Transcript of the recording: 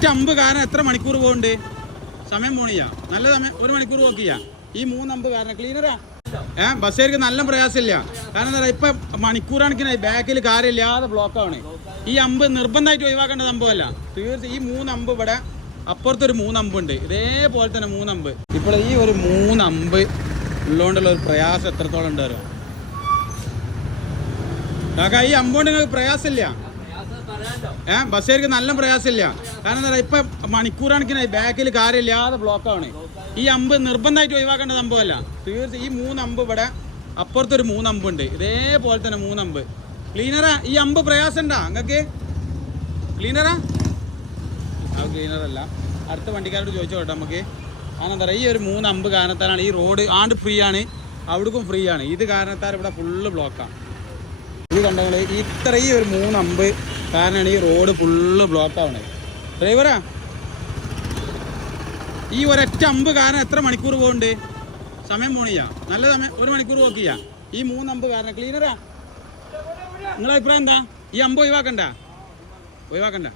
ഒരൊറ്റ അമ്പ് കാരണം എത്ര മണിക്കൂർ പോകുന്നുണ്ട് സമയം പോണില്ല. നല്ല സമയം ഒരു മണിക്കൂർ പോക്കില്ല ഈ മൂന്ന് അമ്പ് കാരണം ക്ലീനറാ ബസ് ബസ്സുകാർക്ക് നല്ല പ്രയാസമില്ല. കാരണം എന്താ പറയുക ഇപ്പൊ മണിക്കൂർ ബാക്കിൽ കാര്യമില്ലാതെ ബ്ലോക്കാണ് ഈ അമ്പ് നിർബന്ധമായിട്ട് ഒഴിവാക്കേണ്ട സംഭവമല്ല. തീർച്ചയായും ഈ മൂന്ന് അമ്പ് ഇവിടെ അപ്പുറത്തൊരു മൂന്നമ്പുണ്ട്. ഇതേപോലെ തന്നെ മൂന്നമ്പ്. ഇപ്പോൾ ഈ ഒരു മൂന്നമ്പ് ഉള്ളതുകൊണ്ടുള്ള ഒരു പ്രയാസം എത്രത്തോളം ഉണ്ട് അറിയോ? കാക്ക ഈ അമ്പുകൊണ്ട് നിങ്ങൾക്ക് പ്രയാസമില്ല? ബസ് ബസ്സുകാർക്ക് നല്ല പ്രയാസമില്ല. കാരണം എന്താ ഇപ്പൊ മണിക്കൂർ ബാക്കിൽ കാര്യമില്ലാതെ ബ്ലോക്കാണ് ഈ അമ്പ് നിർബന്ധമായിട്ട് ഒഴിവാക്കേണ്ട സംഭവമല്ല. തീർച്ചയായും ഈ മൂന്ന് അമ്പ് ഇവിടെ അപ്പുറത്തൊരു മൂന്ന് അമ്പുണ്ട് ഇതേപോലെ തന്നെ മൂന്ന് അമ്പ്. ക്ലീനറാ ഈ അമ്പ് പ്രയാസം അങ്ങക്ക്? നിങ്ങൾക്ക് ക്ലീനറാ ആ ക്ലീനറല്ല അടുത്ത വണ്ടിക്കാരോട് ചോദിച്ചു കേട്ടോ നമുക്ക്. കാരണം എന്താ പറയുക ഈ ഒരു മൂന്ന് അമ്പ് കാരണത്താലാണ് ഈ റോഡ് ആണ്ട് ഫ്രീ ആണ്. അവിടേക്കും ഫ്രീ ആണ്. ഇത് കാരണത്താൽ ഇവിടെ ഫുള്ള് ബ്ലോക്കാണ് ഇത് കണ്ടെങ്കിൽ ഇത്രയും ഒരു മൂന്ന് അമ്പ് കാരണമാണ് ഈ റോഡ് ഫുള്ള് ബ്ലോക്ക് ആവണത് ഡ്രൈവറാ? ഈ ഒരൊറ്റ അമ്പ് കാരണം എത്ര മണിക്കൂർ പോകുന്നുണ്ട്? സമയം പോണില്ല. നല്ല സമയം ഒരു മണിക്കൂർ നോക്കിയ ഈ മൂന്ന് അമ്പ് കാരണം ക്ലീനറാ? നിങ്ങളെ അഭിപ്രായം എന്താ? ഈ അമ്പ് ഒഴിവാക്കണ്ട. ഒഴിവാക്കണ്ട.